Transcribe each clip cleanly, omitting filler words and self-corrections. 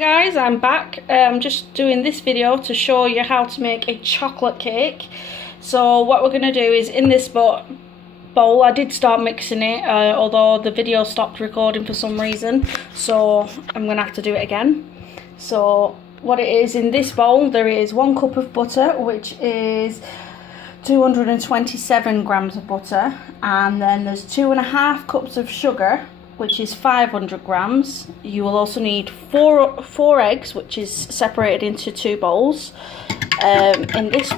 Guys, I'm back. I'm just doing this video to show you how to make a chocolate cake. So what we're going to do is in this bowl, I did start mixing it, although the video stopped recording for some reason, so I'm going to have to do it again. So what it is, in this bowl there is 1 cup of butter, which is 227 grams of butter, and then there's 2.5 cups of sugar, which is 500 grams. You will also need four eggs, which is separated into 2 bowls. In this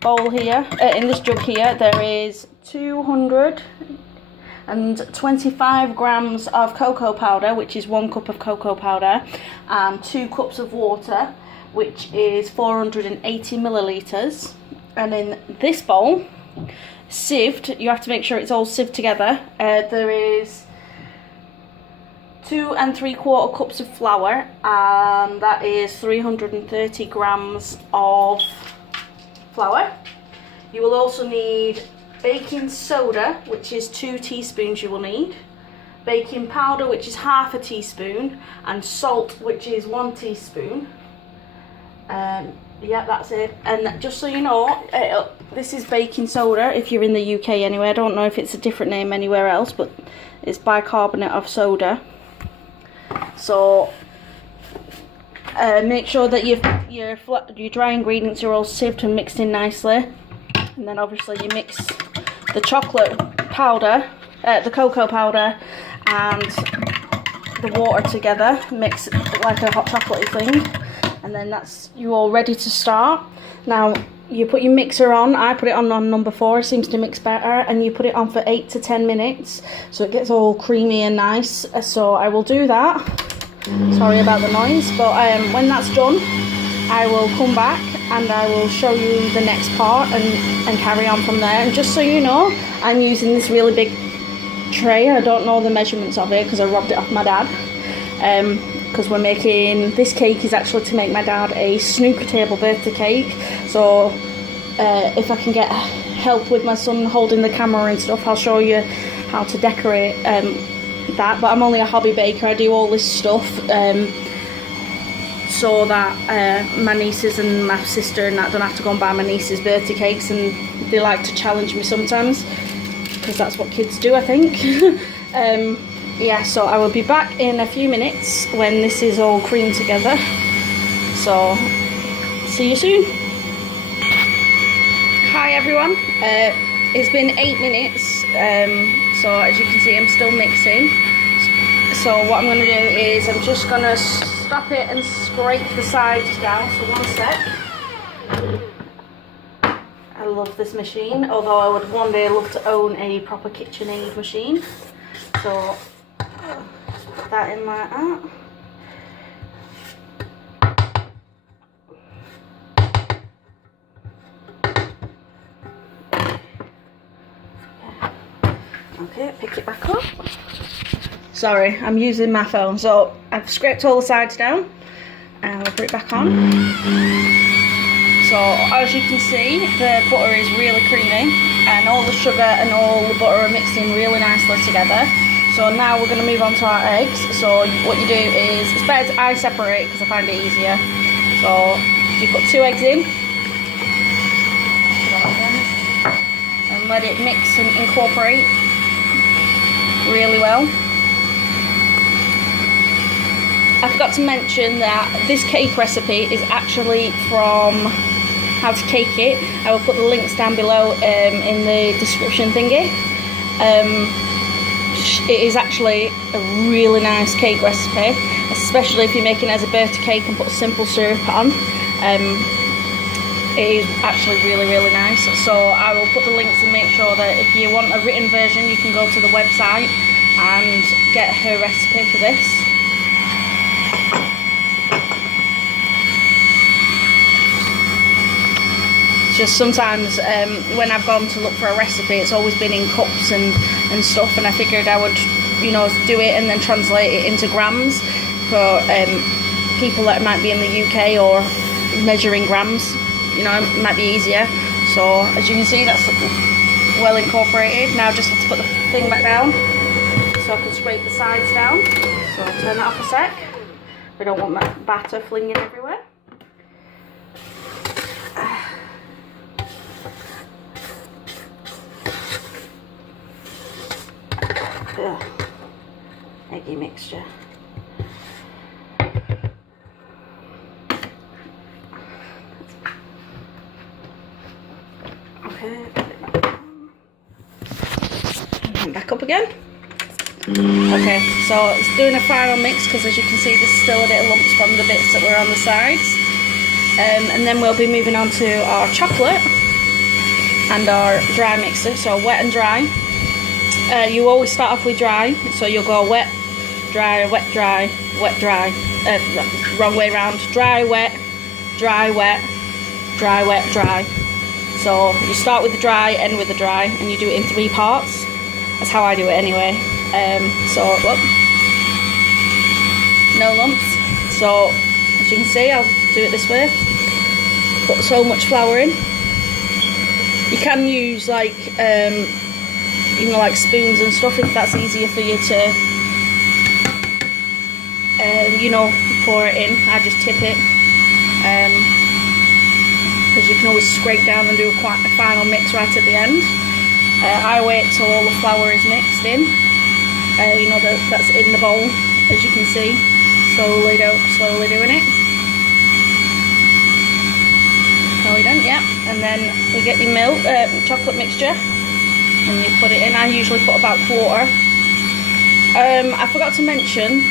bowl here, in this jug here, there is 225 grams of cocoa powder, which is 1 cup of cocoa powder, and 2 cups of water, which is 480 milliliters. And in this bowl, sieved, you have to make sure it's all sieved together. There is 2 3/4 cups of flour, and that is 330 grams of flour. You will also need baking soda, which is 2 teaspoons you will need, baking powder, which is 1/2 teaspoon, and salt, which is 1 teaspoon. Yeah, that's it. And just so you know, this is baking soda if you're in the UK anyway. I don't know if it's a different name anywhere else, but it's bicarbonate of soda. So make sure that your dry ingredients are all sieved and mixed in nicely, and then obviously you mix the chocolate powder, the cocoa powder, and the water together, mix it like a hot chocolatey thing, and then that's you all ready to start. Now you put your mixer on. I put it on number 4, it seems to mix better, and you put it on for 8 to 10 minutes so it gets all creamy and nice. So I will do that. Sorry about the noise, but when that's done, I will come back and I will show you the next part and carry on from there. And just so you know, I'm using this really big tray. I don't know the measurements of it because I robbed it off my dad. Because we're making, this cake is actually to make my dad a snooker table birthday cake. So if I can get help with my son holding the camera and stuff, I'll show you how to decorate that. But I'm only a hobby baker. I do all this stuff so that my nieces and my sister and that don't have to go and buy my niece's birthday cakes, and they like to challenge me sometimes because that's what kids do, I think. Yeah, so I will be back in a few minutes when this is all creamed together. So, see you soon. Hi everyone, it's been 8 minutes, so as you can see I'm still mixing. So what I'm going to do is I'm just going to stop it and scrape the sides down, so 1 sec. I love this machine, although I would one day love to own a proper KitchenAid machine. So put that in like that. Okay, pick it back up. Sorry, I'm using my phone. So I've scraped all the sides down and we'll put it back on. So as you can see, the butter is really creamy and all the sugar and all the butter are mixed in really nicely together. So now we're going to move on to our eggs. So what you do is, it's better I separate because I find it easier. So you put 2 eggs in and let it mix and incorporate really well. I forgot to mention that this cake recipe is actually from How to Cake It. I will put the links down below in the description thingy. It is actually a really nice cake recipe, especially if you're making it as a birthday cake and put simple syrup on. It is actually really, really nice. So I will put the links and make sure that if you want a written version, you can go to the website and get her recipe for this. Just sometimes when I've gone to look for a recipe, it's always been in cups and stuff, and I figured I would, you know, do it and then translate it into grams for people that might be in the UK or measuring grams. You know, it might be easier. So as you can see, that's well incorporated. Now I just have to put the thing back down so I can scrape the sides down. So I'll turn that off a sec. We don't want that batter flinging everywhere. Ugh. Eggy mixture. Okay, and back up again. Okay, so it's doing a final mix because as you can see there's still a bit of lumps from the bits that were on the sides. And then we'll be moving on to our chocolate and our dry mixer, so wet and dry. You always start off with dry, so you'll go wet, dry, wet, dry, wet, dry. Wrong way round. Dry, wet, dry, wet, dry, wet, dry. So you start with the dry, end with the dry, and you do it in 3 parts. That's how I do it anyway. So, whoop, no lumps. So, as you can see, I'll do it this way. Put so much flour in. You can use like, you know, like spoons and stuff if that's easier for you to, you know, pour it in. I just tip it. Because you can always scrape down and do a final mix right at the end. I wait till all the flour is mixed in. You know, that's in the bowl, as you can see. Slowly doing it. Slowly done, yeah. And then you get your milk, chocolate mixture, and you put it in. I usually put about 1/4. I forgot to mention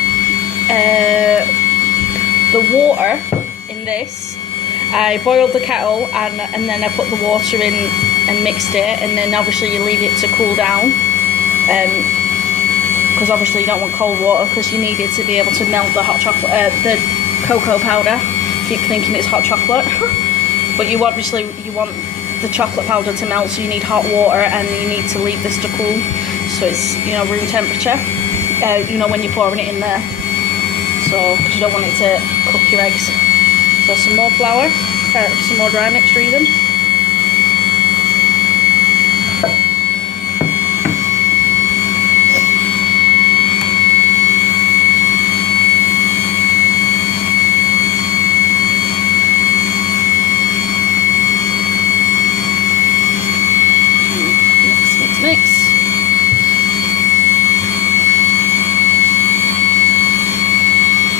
the water in this. I boiled the kettle and then I put the water in and mixed it, and then obviously you leave it to cool down, because obviously you don't want cold water because you need it to be able to melt the hot chocolate, the cocoa powder. Keep thinking it's hot chocolate, but you want the chocolate powder to melt, so you need hot water and you need to leave this to cool, so it's, you know, room temperature. You know, when you're pouring it in there, so because you don't want it to cook your eggs. So some more flour, some more dry mixture even. Mix.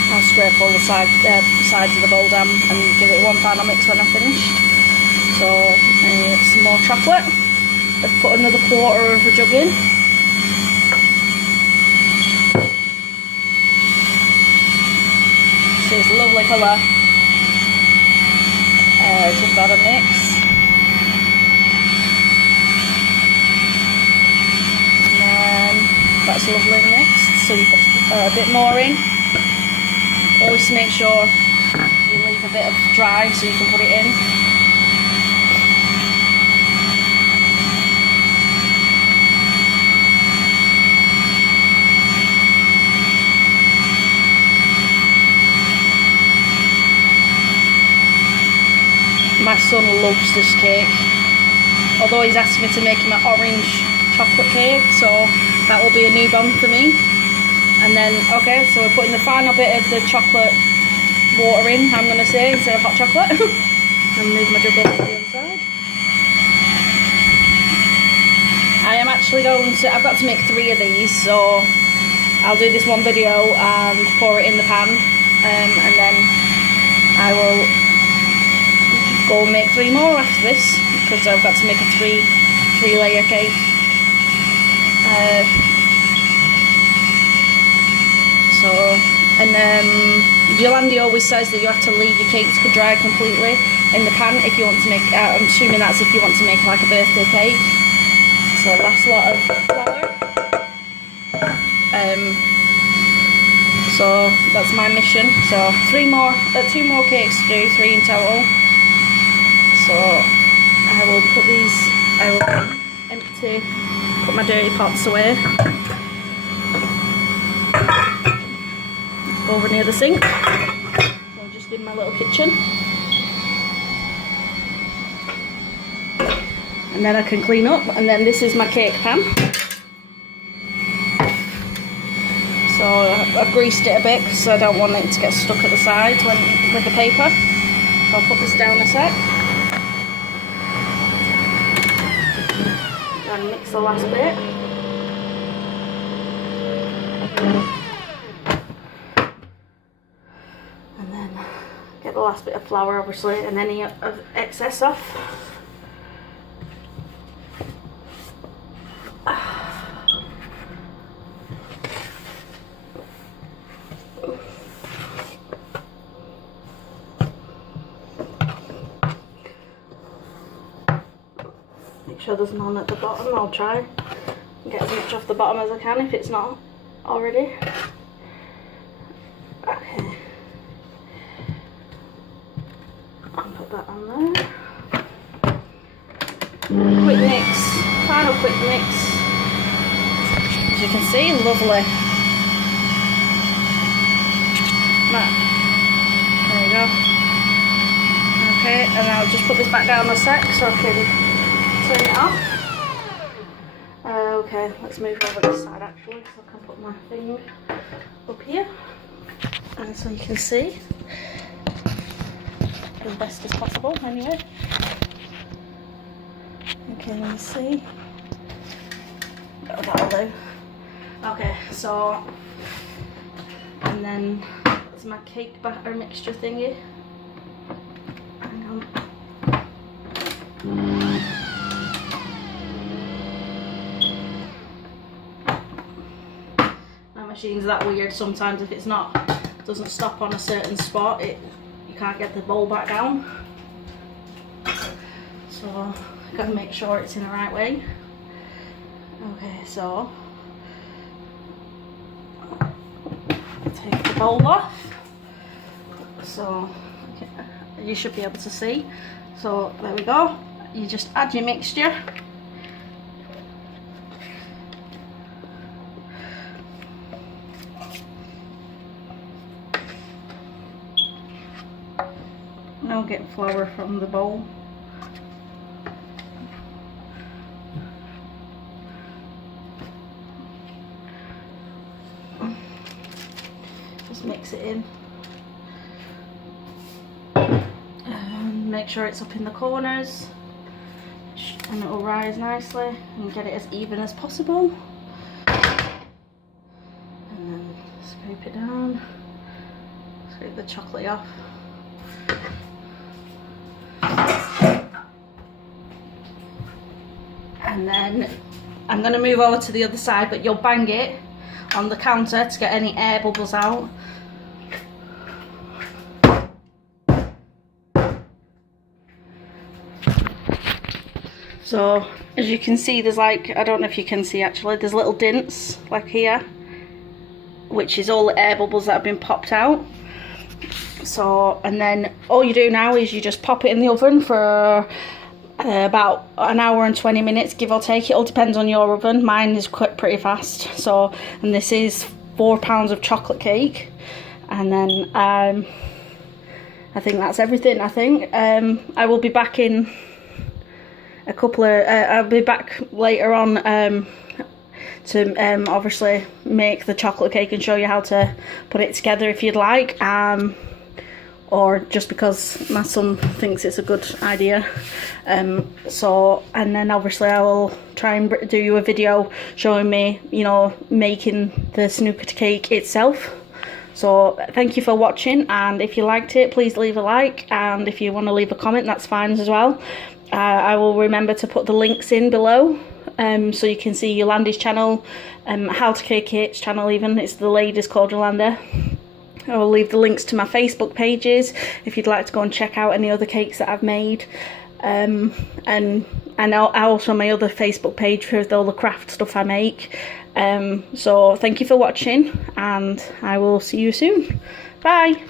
I'll scrape all the sides of the bowl down and give it one final mix when I'm finished. So some more chocolate. Let's put another 1/4 of a jug in. See, it's a lovely colour. Give that a mix. That's lovely mixed, so you put a bit more in. Always make sure you leave a bit of dry so you can put it in. My son loves this cake, although he's asked me to make him an orange chocolate cake, so that will be a new bomb for me. And then, okay, so we're putting the final bit of the chocolate water in, I'm going to say, instead of hot chocolate. And move my jug over to the other side. I am actually going to, I've got to make 3 of these, so I'll do this one video and pour it in the pan, and then I will go and make 3 more after this, because I've got to make a 3 layer cake. Yolandi always says that you have to leave your cakes to dry completely in the pan if you want to make, I'm assuming that's if you want to make like a birthday cake. So last lot of flour. So that's my mission. So 2 more cakes to do, 3 in total. So I will put these, I will put my dirty pots away. Over near the sink. So just in my little kitchen. And then I can clean up, and then this is my cake pan. So I've greased it a bit because I don't want it to get stuck at the sides with the paper. So I'll put this down a sec. And mix the last bit. And then get the last bit of flour, obviously, and any of excess off. Make sure there's none at the bottom. I'll try and get as much off the bottom as I can if it's not already. Okay. I'll put that on there. Quick mix. Final quick mix. As you can see, lovely. There you go. Okay, and I'll just put this back down a sec so I can turn it off. Okay, let's move over this side actually, so I can put my thing up here, and so you can see as best as possible. Anyway, okay, let me see. Oh, that'll do. Okay, so and then that's my cake batter mixture thingy. Hang on. My machine's that weird sometimes. If it's not, doesn't stop on a certain spot, you can't get the bowl back down. So I've got to make sure it's in the right way. Okay, so take the bowl off. So you should be able to see. So there we go. You just add your mixture. Now get flour from the bowl. Just mix it in. Make sure it's up in the corners and it will rise nicely, and get it as even as possible, and then scrape it down, scrape the chocolate off, and then I'm going to move over to the other side, but you'll bang it on the counter to get any air bubbles out. So as you can see, there's like, I don't know if you can see actually, there's little dints like here, which is all the air bubbles that have been popped out. So, and then all you do now is you just pop it in the oven for about an hour and 20 minutes, give or take. It all depends on your oven. Mine is quite pretty fast. So, and this is 4 pounds of chocolate cake. And then I think that's everything. I think I will be back in a couple of I'll be back later on to obviously make the chocolate cake and show you how to put it together if you'd like, or just because my son thinks it's a good idea. So, and then obviously I will try and do you a video showing me, you know, making the snooker cake itself. So thank you for watching, and if you liked it, please leave a like, and if you want to leave a comment, that's fine as well. I will remember to put the links in below, so you can see Yolanda's channel, How to Cake Cakes channel even, it's the ladies called Yolanda. I will leave the links to my Facebook pages if you'd like to go and check out any other cakes that I've made, and also my other Facebook page for all the craft stuff I make. So thank you for watching, and I will see you soon. Bye.